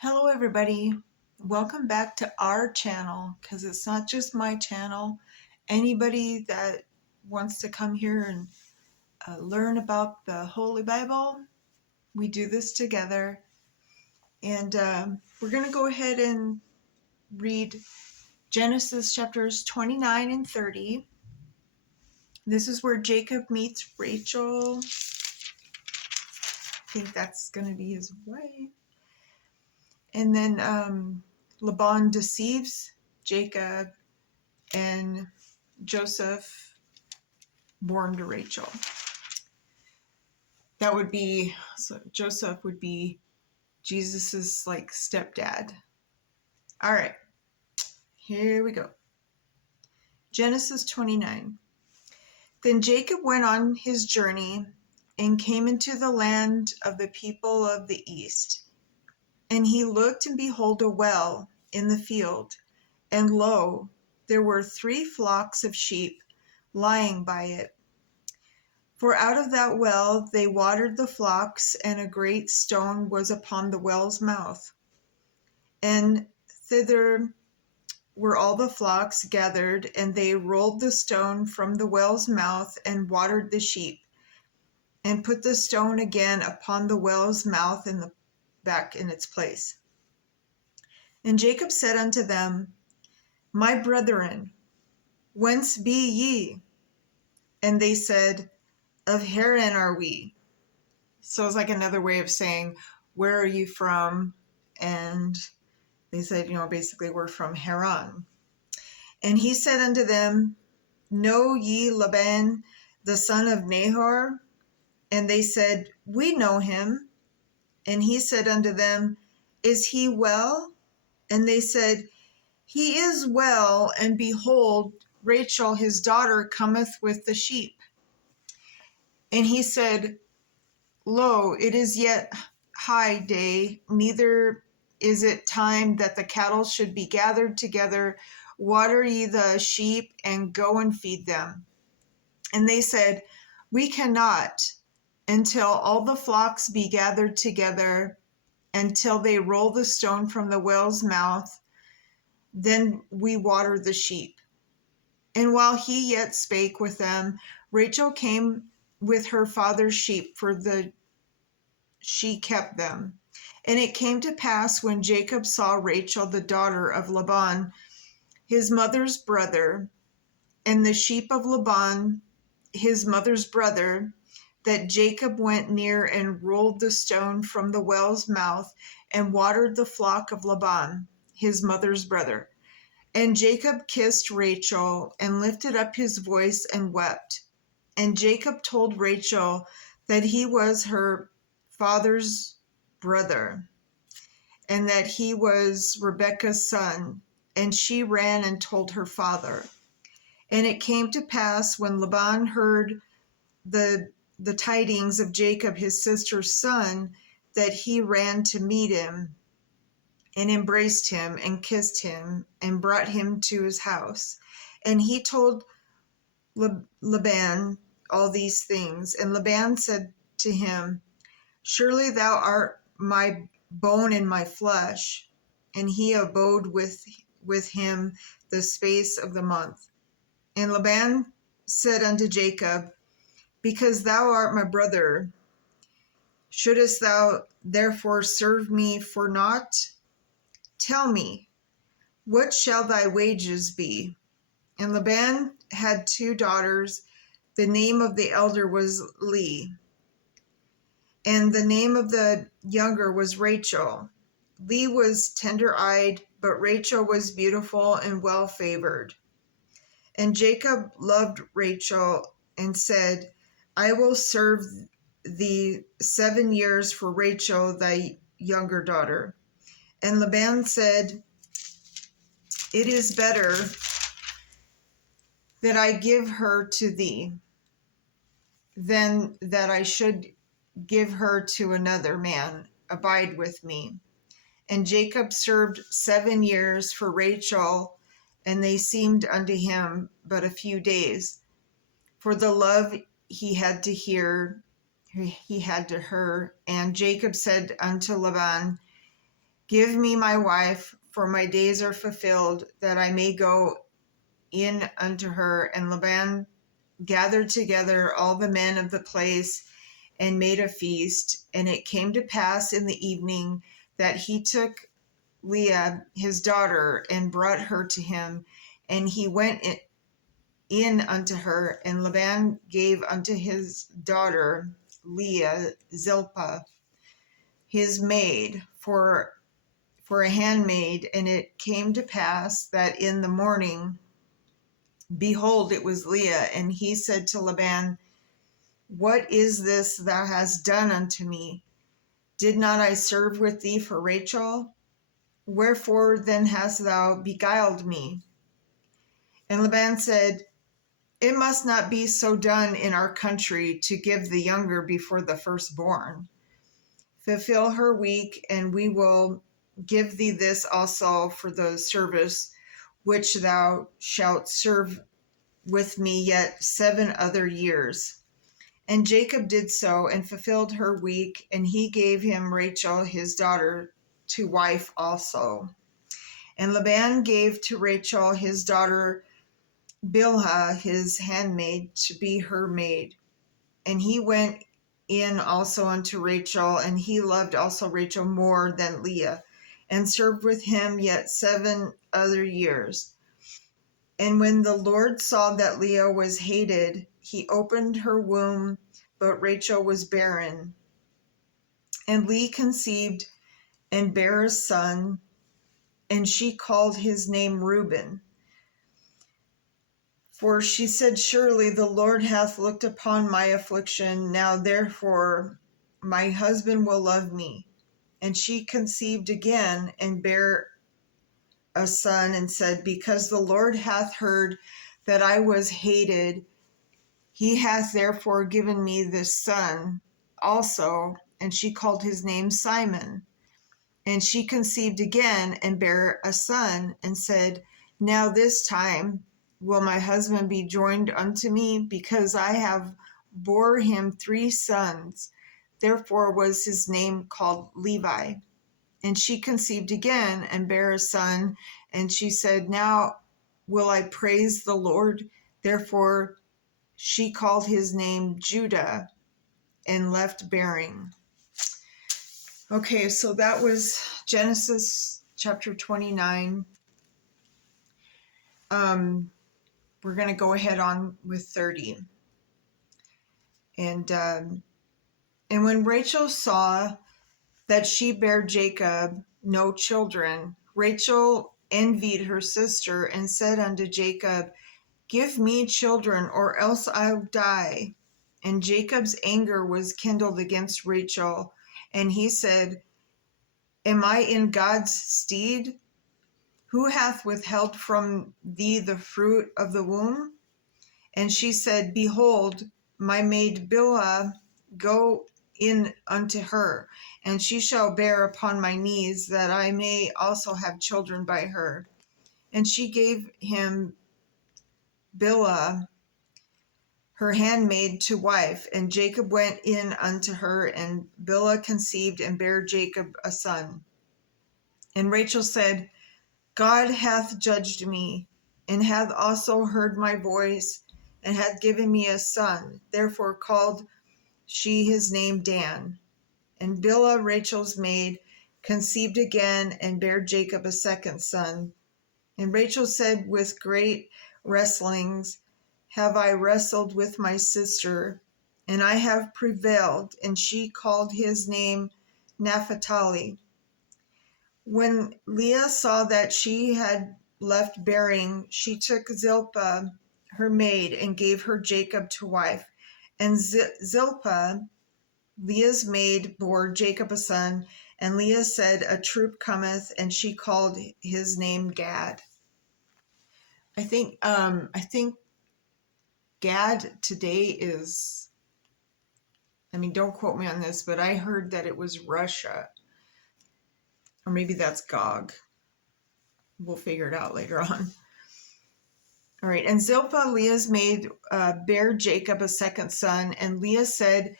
Hello everybody, welcome back to our channel, because it's not just my channel. Anybody that wants to come here and learn about the Holy Bible, we do this together. And we're going to go ahead and read Genesis chapters 29 and 30. This is where Jacob meets Rachel. I think that's going to be his wife. And then Laban deceives Jacob, and Joseph born to Rachel. That would be, so Joseph would be Jesus's like stepdad. All right, here we go. Genesis 29. Then Jacob went on his journey and came into the land of the people of the east. And he looked, and behold, a well in the field, and lo, there were 3 flocks of sheep lying by it. For out of that well they watered the flocks, and a great stone was upon the well's mouth. And thither were all the flocks gathered, and they rolled the stone from the well's mouth, and watered the sheep, and put the stone again upon the well's mouth back in its place. And Jacob said unto them, My brethren, whence be ye? And they said, Of Haran are we. So it's like another way of saying, where are you from? And they said, basically, we're from Haran. And he said unto them, Know ye Laban, the son of Nahor? And they said, We know him. And he said unto them, Is he well? And they said, He is well, and behold, Rachel his daughter cometh with the sheep. And he said, Lo, it is yet high day, neither is it time that the cattle should be gathered together. Water ye the sheep, and go and feed them. And they said, We cannot, until all the flocks be gathered together, until they roll the stone from the well's mouth, then we water the sheep. And while he yet spake with them, Rachel came with her father's sheep, for she kept them. And it came to pass, when Jacob saw Rachel, the daughter of Laban, his mother's brother, and the sheep of Laban, his mother's brother, that Jacob went near and rolled the stone from the well's mouth, and watered the flock of Laban, his mother's brother. And Jacob kissed Rachel, and lifted up his voice, and wept. And Jacob told Rachel that he was her father's brother, and that he was Rebekah's son. And she ran and told her father. And it came to pass, when Laban heard the tidings of Jacob his sister's son, that he ran to meet him, and embraced him, and kissed him, and brought him to his house. And he told Laban all these things. And Laban said to him, Surely thou art my bone and my flesh. And he abode with him the space of the month. And Laban said unto Jacob, Because thou art my brother, shouldest thou therefore serve me for naught? Tell me, what shall thy wages be? And Laban had 2 daughters. The name of the elder was Leah, and the name of the younger was Rachel. Leah was tender-eyed, but Rachel was beautiful and well-favored. And Jacob loved Rachel, and said, I will serve thee 7 years for Rachel thy younger daughter. And Laban said, It is better that I give her to thee, than that I should give her to another man. Abide with me. And Jacob served 7 years for Rachel, and they seemed unto him but a few days. For the love he had to her. And Jacob said unto Laban, Give me my wife, for my days are fulfilled, that I may go in unto her. And Laban gathered together all the men of the place and made a feast. And it came to pass in the evening that he took Leah, his daughter, and brought her to him. And he went in unto her, and Laban gave unto his daughter Leah Zilpah, his maid, for a handmaid. And it came to pass that in the morning, behold, it was Leah. And he said to Laban, What is this thou hast done unto me? Did not I serve with thee for Rachel? Wherefore then hast thou beguiled me? And Laban said, It must not be so done in our country to give the younger before the firstborn. Fulfill her week, and we will give thee this also for the service which thou shalt serve with me yet 7 other years. And Jacob did so, and fulfilled her week, and he gave him Rachel his daughter to wife also. And Laban gave to Rachel his daughter Bilhah his handmaid to be her maid. And he went in also unto Rachel, and he loved also Rachel more than Leah, and served with him yet 7 other years. And when the Lord saw that Leah was hated, he opened her womb, but Rachel was barren. And Leah conceived and bare a son, and she called his name Reuben. For she said, Surely the Lord hath looked upon my affliction. Now therefore my husband will love me. And she conceived again and bare a son, and said, Because the Lord hath heard that I was hated, he hath therefore given me this son also. And she called his name Simon. And she conceived again and bare a son, and said, Now this time will my husband be joined unto me, because I have bore him 3 sons. Therefore was his name called Levi. And she conceived again and bare a son, and she said, Now will I praise the Lord. Therefore she called his name Judah, and left bearing. Okay, so that was Genesis chapter 29. We're going to go ahead on with 30. And when Rachel saw that she bare Jacob no children, Rachel envied her sister and said unto Jacob, Give me children, or else I'll die. And Jacob's anger was kindled against Rachel, and he said, Am I in God's stead? Who hath withheld from thee the fruit of the womb? And she said, Behold, my maid Bilhah, go in unto her, and she shall bear upon my knees, that I may also have children by her. And she gave him Bilhah, her handmaid, to wife. And Jacob went in unto her, and Bilhah conceived and bare Jacob a son. And Rachel said, God hath judged me, and hath also heard my voice, and hath given me a son. Therefore called she his name Dan. And Bilhah, Rachel's maid, conceived again, and bare Jacob a second son. And Rachel said, With great wrestlings have I wrestled with my sister, and I have prevailed. And she called his name Naphtali. When Leah saw that she had left bearing, she took Zilpah, her maid, and gave her Jacob to wife. And Zilpah, Leah's maid, bore Jacob a son. And Leah said, A troop cometh, and she called his name Gad. I think Gad today is, don't quote me on this, but I heard that it was Russia. Or maybe that's Gog. We'll figure it out later on. All right. And Zilpah, Leah's maid, bare Jacob a second son. And Leah said,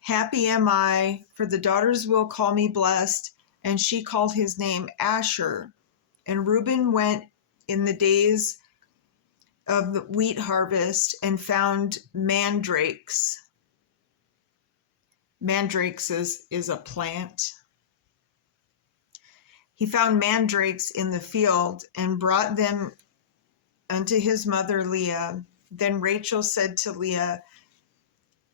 Happy am I, for the daughters will call me blessed. and she called his name Asher. And Reuben went in the days of the wheat harvest and found mandrakes. Mandrakes is a plant. He found mandrakes in the field and brought them unto his mother Leah. Then Rachel said to Leah,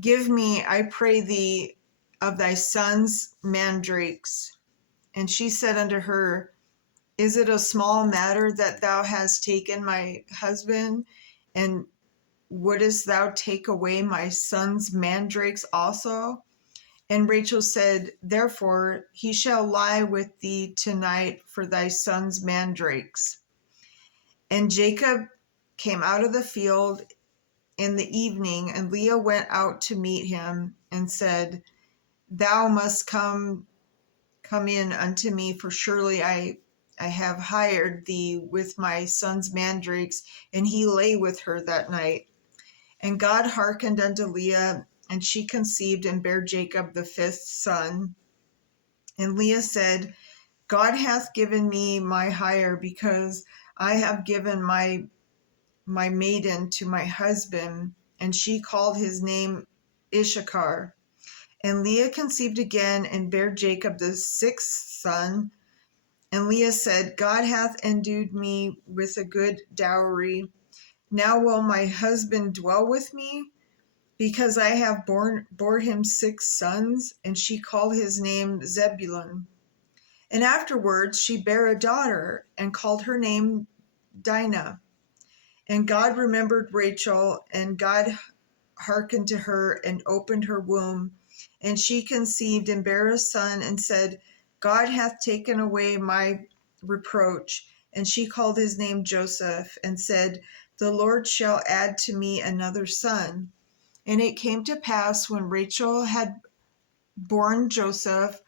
Give me, I pray thee, of thy son's mandrakes. And she said unto her, Is it a small matter that thou hast taken my husband? And wouldest thou take away my son's mandrakes also? And Rachel said, Therefore he shall lie with thee tonight for thy son's mandrakes. And Jacob came out of the field in the evening, and Leah went out to meet him and said, Thou must come in unto me, for surely I have hired thee with my son's mandrakes. And he lay with her that night. And God hearkened unto Leah, and she conceived and bare Jacob the 5th son. And Leah said, God hath given me my hire, because I have given my maiden to my husband. And she called his name Issachar. And Leah conceived again and bare Jacob the 6th son. And Leah said, God hath endued me with a good dowry. Now will my husband dwell with me? Because I have bore him 6 sons. And she called his name Zebulun. And afterwards she bare a daughter, and called her name Dinah. And God remembered Rachel, and God hearkened to her, and opened her womb. And she conceived and bare a son, and said, God hath taken away my reproach. And she called his name Joseph, and said, The Lord shall add to me another son. And it came to pass, when Rachel had born Joseph,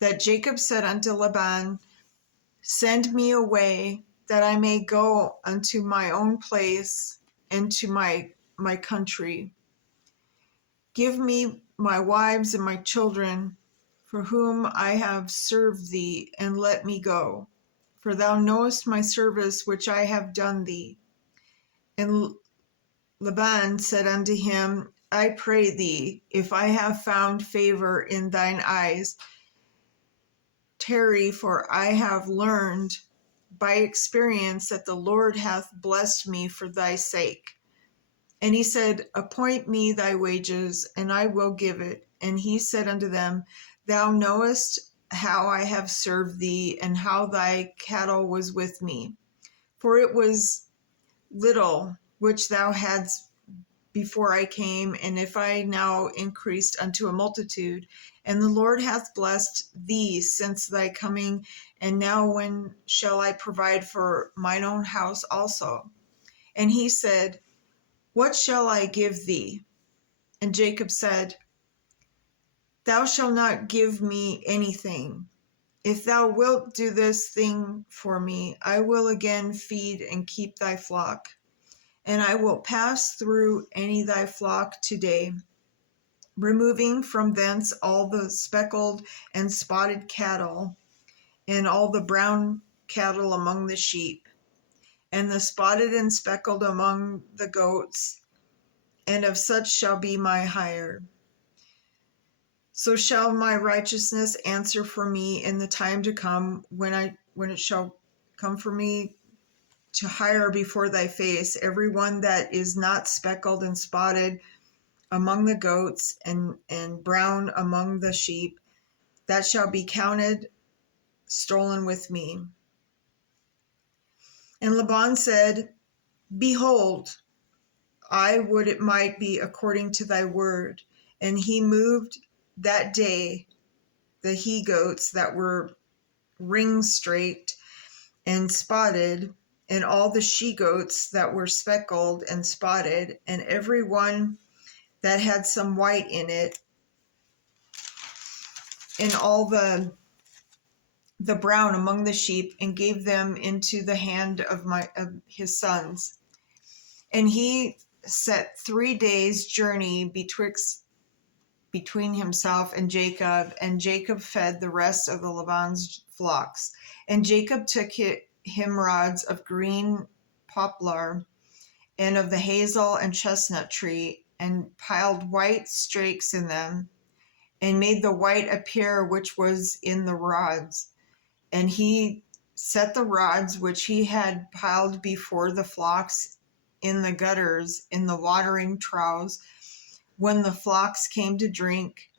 that Jacob said unto Laban, Send me away, that I may go unto my own place and to my country. Give me my wives and my children, for whom I have served thee, and let me go. For thou knowest my service which I have done thee. And Laban said unto him, I pray thee, if I have found favor in thine eyes, tarry, for I have learned by experience that the Lord hath blessed me for thy sake. And he said, Appoint me thy wages, and I will give it. And he said unto them, Thou knowest how I have served thee, and how thy cattle was with me. For it was little which thou hadst before I came, and if I now increased unto a multitude. And the Lord hath blessed thee since thy coming, and now when shall I provide for mine own house also? And he said, What shall I give thee? And Jacob said, Thou shalt not give me anything. If thou wilt do this thing for me, I will again feed and keep thy flock. And I will pass through any thy flock today, removing from thence all the speckled and spotted cattle, and all the brown cattle among the sheep, and the spotted and speckled among the goats, and of such shall be my hire. So shall my righteousness answer for me in the time to come, when it shall come for me to hire before thy face every one that is not speckled and spotted among the goats, and brown among the sheep, that shall be counted stolen with me. And Laban said, Behold, I would it might be according to thy word. And he moved that day the he goats that were ring-straked and spotted, and all the she goats that were speckled and spotted, and every one that had some white in it, and all the brown among the sheep, and gave them into the hand of his sons. And he set 3 days' journey betwixt between himself and Jacob fed the rest of the Laban's flocks. And Jacob took him rods of green poplar and of the hazel and chestnut tree, and piled white strakes in them, and made the white appear which was in the rods. And he set the rods which he had piled before the flocks in the gutters, in the watering troughs, when the flocks came to drink,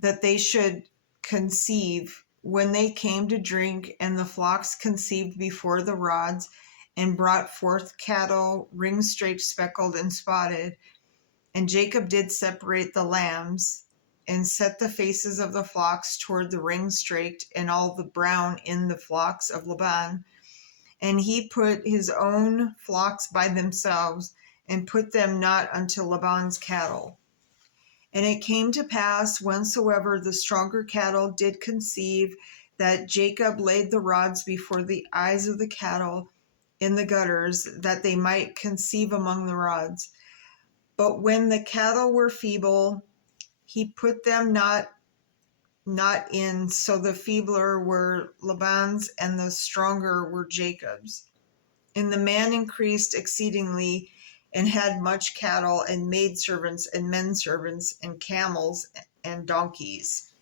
that they should conceive. When they came to drink, and the flocks conceived before the rods, and brought forth cattle, ring-straked, speckled, and spotted. And Jacob did separate the lambs, and set the faces of the flocks toward the ring-straked, and all the brown in the flocks of Laban. And he put his own flocks by themselves, and put them not unto Laban's cattle. And it came to pass, whensoever the stronger cattle did conceive, that Jacob laid the rods before the eyes of the cattle in the gutters, that they might conceive among the rods. But when the cattle were feeble, he put them not in, so the feebler were Laban's, and the stronger were Jacob's. And the man increased exceedingly, and had much cattle, and maidservants, and menservants, and camels, and donkeys.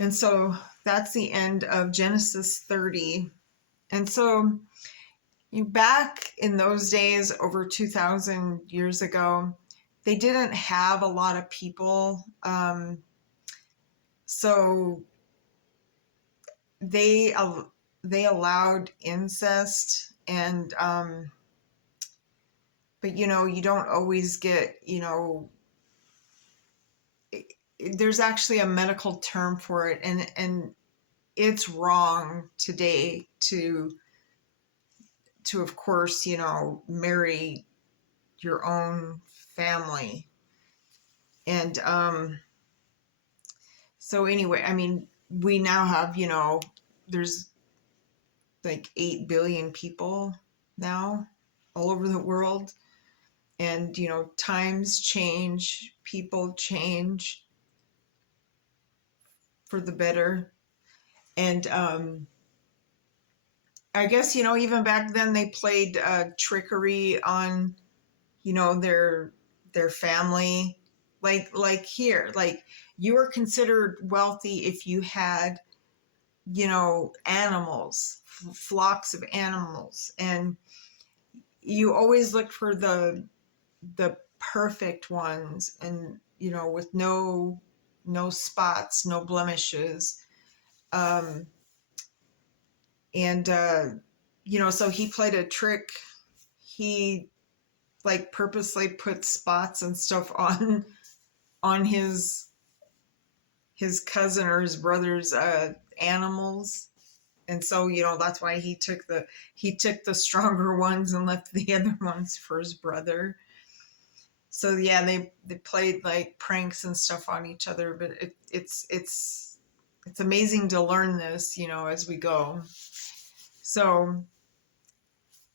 And so that's the end of Genesis 30. And so back in those days, over 2,000 years ago, they didn't have a lot of people. So they allowed incest, and but you don't always get, there's actually a medical term for it, and it's wrong today to of course, marry your own family. And so anyway, I mean, we now have, there's like 8 billion people now all over the world. And, times change, people change for the better. And I guess, even back then they played trickery on, their family. Like here, like you were considered wealthy if you had, animals, flocks of animals. And you always looked for the perfect ones, and with no spots, no blemishes. So he played a trick. He like purposely put spots and stuff on his cousin or his brother's animals. And so, that's why he took the stronger ones and left the other ones for his brother. So yeah, they played like pranks and stuff on each other, but it's amazing to learn this, as we go. So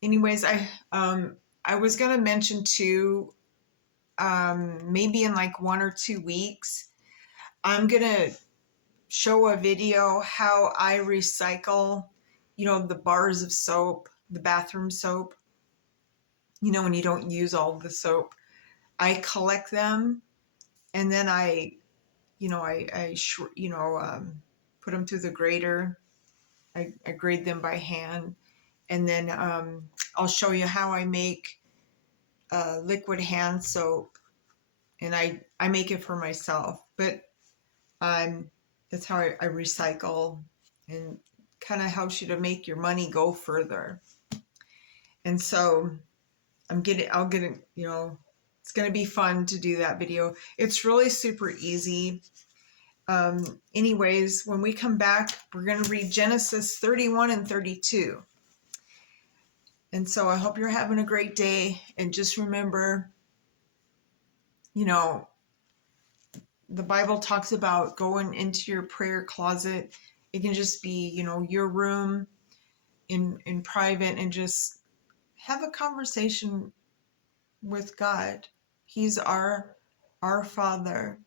anyways, I was going to mention too, maybe in like 1 or 2 weeks, I'm going to show a video how I recycle, the bars of soap, the bathroom soap, when you don't use all the soap. I collect them, and then I put them through the grater. I grade them by hand, and then I'll show you how I make liquid hand soap, and I make it for myself, but that's how I recycle, and kind of helps you to make your money go further. And so I'll get it, it's going to be fun to do that video. It's really super easy. Anyways, when we come back, we're going to read Genesis 31 and 32. And so I hope you're having a great day. And just remember, the Bible talks about going into your prayer closet. It can just be, your room in private, and just have a conversation with God. He's our our Father,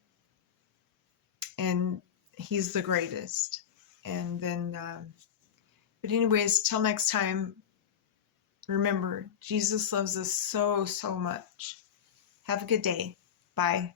and He's the greatest. And then, but anyways, till next time, remember, Jesus loves us so, so much. Have a good day. Bye.